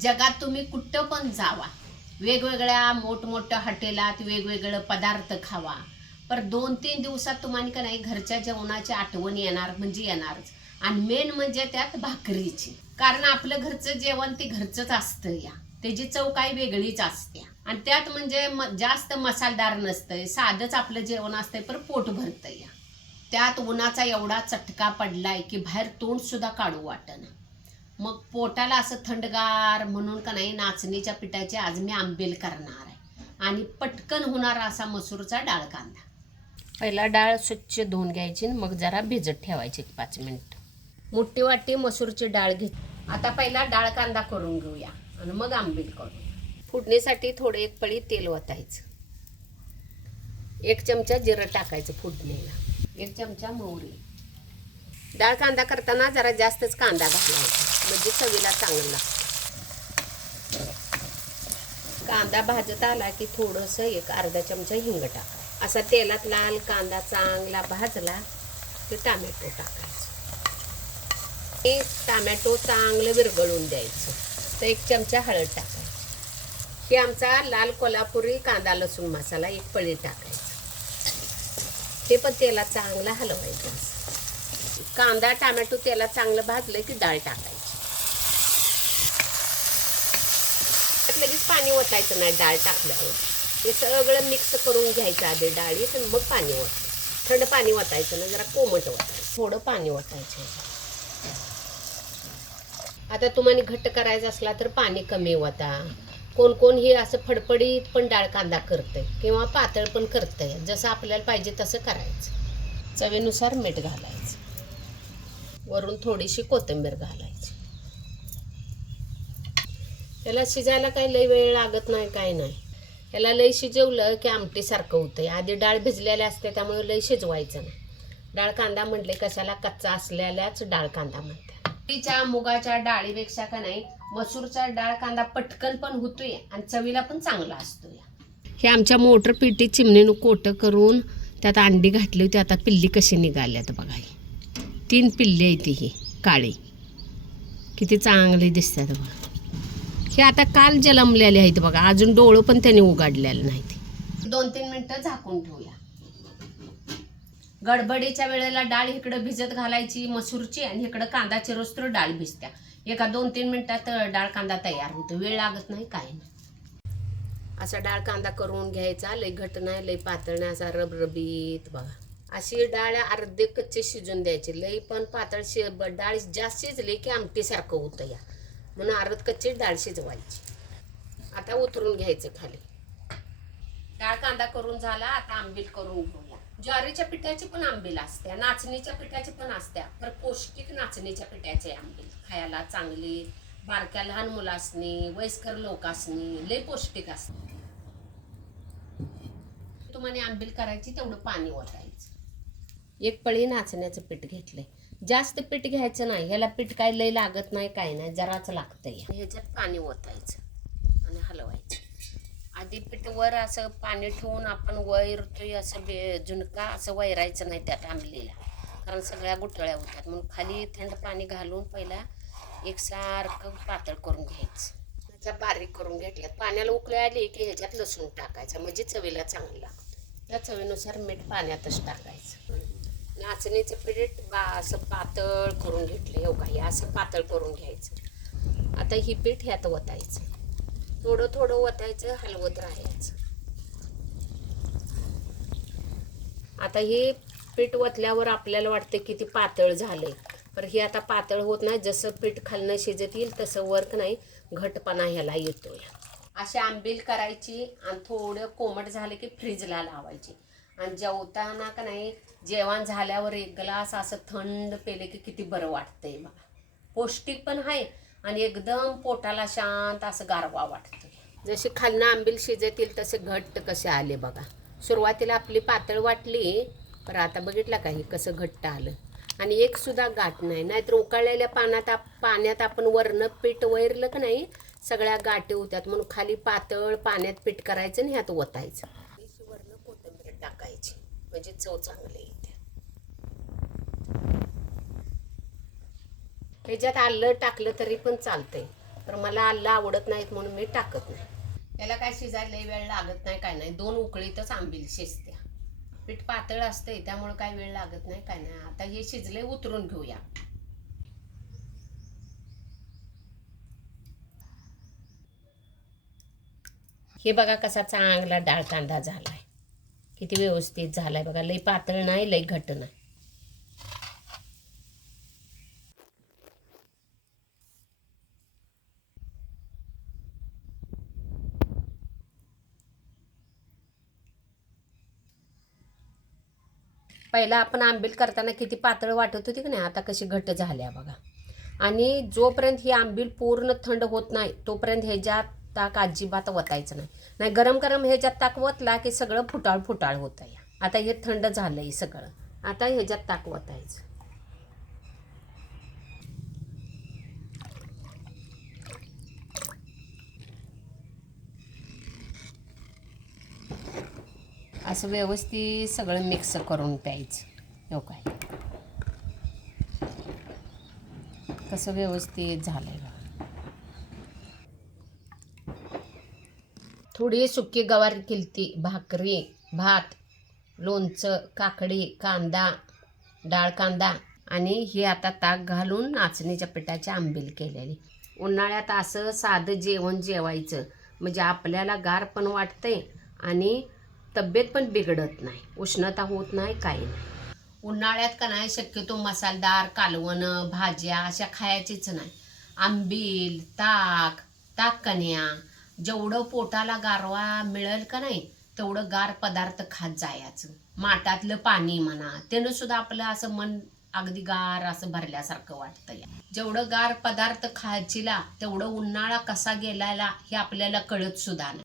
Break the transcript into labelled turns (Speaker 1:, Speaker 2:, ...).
Speaker 1: जगात तुम्ही कुठं पण जावा. वेगवेगळ्या मोठमोठ्या हॉटेलात वेगवेगळं पदार्थ खावा. पर दोन तीन दिवसात तुम्हाला का नाही घरच्या जेवणाची आठवण येणार म्हणजे येणारच आणि मेन म्हणजे त्यात भाकरीची. कारण आपलं घरचं जेवण ते घरचंच असतं या. त्याची चव काही वेगळीच असते. आणि त्यात म्हणजे म- जास्त मसालदार नसतंय. साधंच आपलं जेवण असतंय पर पोट भरतं या. त्यात उन्हाचा एवढा चटका पडलाय की बाहेर तोंड सुद्धा काढू वाटेना. मग पोटाला असं थंडगार म्हणून का नाही नाचणीच्या पिठाचे आज मी आंबेल करणार आहे. आणि पटकन होणारा असा मसूरचा डाळ कांदा. पहिला डाळ स्वच्छ धुवून घ्यायची आणि मग जरा भिजत ठेवायची पाच मिनिट. मोठी वाटी मसूरची डाळ घे आता पहिला डाळ कांदा करून घेऊया आणि मग आंबील करूया. फुडणीसाठी थोडं एक पळी तेल वतायचं. एक चमचा जिरं टाकायचं फुडणीला. एक चमचा मोहरी. डाळ कांदा करताना जरा जास्तच कांदा घालायचा. म्हणजे चवीला चांगला. कांदा भाजत आला की थोडंसं एक अर्धा चमचा हिंग टाका. असा तेलात लाल कांदा चांगला भाजला की टामॅटो टाकायचं. हे टामॅटो चांगलं विरघळून द्यायचं. तर एक चमचा हळद टाकायची. हे आमचा लाल कोल्हापुरी कांदा लसूण मसाला एक पळी टाकायचा. ते पण तेलात चांगला हलवायचं असं. कांदा टामॅटो त्याला चांगलं भाजलं की डाळ टाकायची. त्यात लगेच पाणी ओतायचं नाही डाळ टाकल्यावर. हे सगळं मिक्स करून घ्यायचं आधी डाळीत आणि मग पाणी ओतायचं. थंड पाणी ओतायचं ना जरा कोमट ओतायचं. थोडं पाणी ओतायचं. आता तुम्हाला घट्ट करायचा असला तर पाणी कमी होता कोण कोण हे असं फडफडीत पण डाळ कांदा करतंय किंवा पातळ पण करतंय. जसं आपल्याला पाहिजे तसं करायचं. चवीनुसार मीठ घालायचं. वरून थोडीशी कोथिंबीर घालायची. त्याला शिजायला काही लई वेळ लागत नाही काय नाही. याला लई शिजवलं की आमटीसारखं होतं आधी डाळ भिजलेल्या असते त्यामुळे लई शिजवायचं नाही. डाळ कांदा म्हटले कशाला? कच्चा असलेल्याच डाळ कांदा म्हणतात तिच्या मुगाच्या डाळीपेक्षा का नाही मसूरचा डाळ कांदा पटकन पण होतोय आणि चवीला पण चांगला असतो हे आमच्या मोटर पिठी चिमणीनं कोटं करून त्यात अंडी घातली होती आता पिल्ली कशी निघाल्यात बघा तीन पिल्ले आहेत ती ही काळी. किती चांगली दिसतात बघा. हे आता काल जलमलेले आहेत बघा अजून डोळं पण त्याने उघडलेलं नाहीत. दोन तीन मिनटं झाकून ठेवूया. गडबडीच्या वेळेला डाळ इकडं भिजत घालायची मसूरची आणि इकडं कांदा चिरोस्तर डाळ भिजत्या. एका दोन तीन मिनिटात डाळ कांदा तयार होतो. वेळ लागत नाही काय नाही. असा डाळ कांदा करून घ्यायचा लई घट नाही लई पातळ नाही असा रबरबीत बघा. अशी डाळ अर्धे कच्चे शिजून द्यायची. लई पण पातळ शि डाळ जास्त शिजली की आमटीसारखं होतं या. म्हणून अर्ध कच्ची डाळ शिजवायची. आता उतरून घ्यायचं खाली. डाळ कांदा करून झाला आता आंबील करून घेऊया ज्वारीच्या पिठाची पण आंबील असत्या नाचणीच्या पिठाची पण असत्या तर पौष्टिक नाचणीच्या पिठाचे आंबील. खायला चांगली बारक्या लहान मुलासनी वयस्कर लोकासनी लय पौष्टिक असते. तुम्हाला आंबील करायची तेवढं पाणी ओतायचं. एक पळी नाचण्याचं पीठ घेतलंय. जास्त पीठ घ्यायचं नाही. ह्याला पीठ काय लय लागत नाही काय नाही जराच लागतंय. ह्याच्यात पाणी ओतायचं आणि हलवायचं. आधी पीठ वर असं पाणी ठेवून आपण वैरतोय असं बे झुणका असं वैरायचं नाही त्यात आंबलीला कारण सगळ्या गुठळ्या होतात. म्हणून खाली थंड पाणी घालून पहिला एकसारखं पातळ करून घ्यायचं. त्याच्या बारीक करून घेतल्यात. पाण्याला उकळी आली की ह्याच्यात लसूण टाकायचं. म्हणजे चवीला चांगलं लागतं. त्या चवीनुसार मीठ पाण्यातच टाकायचं. नाचणीचं पीठ बा असं पातळ करून घेतलं हो काही असं पातळ करून घ्यायचं. आता ही पीठ ह्यात ओतायचं थोडं थोडं ओतायचं हलवत राहायचं. आता हे पीठ ओतल्यावर आपल्याला वाटतं की ती पातळ झालंय. पण हे आता पातळ होत नाही. जसं पीठ खालनं शिजत येईल तसं वर्क नाही. घटपणा ह्याला येतोय. अशी आंबील करायची आणि थोडं कोमट झालं की फ्रीजला लावायची. आणि जेवताना का नाही जेवण झाल्यावर एक ग्लास असं थंड पेले की किती बरं वाटतंय बघा पौष्टिक पण आहे आणि एकदम पोटाला शांत असं गारवा वाटतं जशी खालनं आंबील शिजतील तसे घट्ट कसे आले बघा. सुरुवातीला आपली पातळ वाटली पण आता बघितलं का हे कसं घट्ट आलं. आणि एक सुद्धा गाठ नाही. नाहीतर उकळलेल्या पाण्यात आप पाण्यात आपण वरनं पीठ वैरलं का नाही सगळ्या गाठी होत्यात. म्हणून खाली पातळ पाण्यात पीठ करायचं आणि ह्यात ओतायचं थोडीशी वरनं कोथिंबीर टाकायची म्हणजे चव चांगली येते. ह्याच्यात आलं टाकलं तरी पण चालतंय. तर मला आलं आवडत नाहीत म्हणून मी टाकत नाही. याला काय शिजायला वेळ लागत नाही काय नाही. दोन उकळीतच आंबील शिजते पीठ पातळ असते त्यामुळे काय वेळ लागत नाही काय नाही. आता हे शिजले उतरून घेऊया. हे बघा कसा चांगला डाळ कांदा झालाय. किती व्यवस्थित झालाय बघा. लई पातळ नाही लई घट नाही. पहिला आपण आंबील करताना किती पातळ वाटत होती की नाही आता कशी घट झाल्या बघा. आणि जोपर्यंत ही आंबील पूर्ण थंड होत नाही तोपर्यंत ह्याच्यात ताक अजिबात वतायचं नाही. नाही गरम गरम ह्याच्यात ताक वतला की सगळं फुटाळ फुटाळ होतं या आता हे थंड झालंय सगळं. आता ह्याच्यात ताक वतायचं. असं व्यवस्थित सगळं मिक्स करून प्यायचं. हो काय कसं व्यवस्थित झालंय बघा. थोडी सुकी गवार किलती भाकरी भात लोणचं काकडी कांदा डाळ कांदा आणि हे आता ताक घालून नाचणीच्या पिठाची आंबील केलेली. उन्हाळ्यात असं साधं जेवण जेवायचं. म्हणजे आपल्याला गार पण वाटते आणि तब्येत पण बिघडत नाही. उष्णता होत नाही काही नाही. उन्हाळ्यात का नाही शक्यतो मसालदार कालवणं भाज्या अशा खायचीच नाही. आंबील ताक ताक कन्या जेवढं पोटाला गारवा मिळेल का नाही तेवढं गार पदार्थ खात जायचं. माठातलं पाणी म्हणा त्यानं सुद्धा आपलं असं मन अगदी गार असं भरल्यासारखं वाटतं जेवढं गार पदार्थ खायचीला तेवढं उन्हाळा कसा गेलायला हे आपल्याला कळत सुद्धा नाही.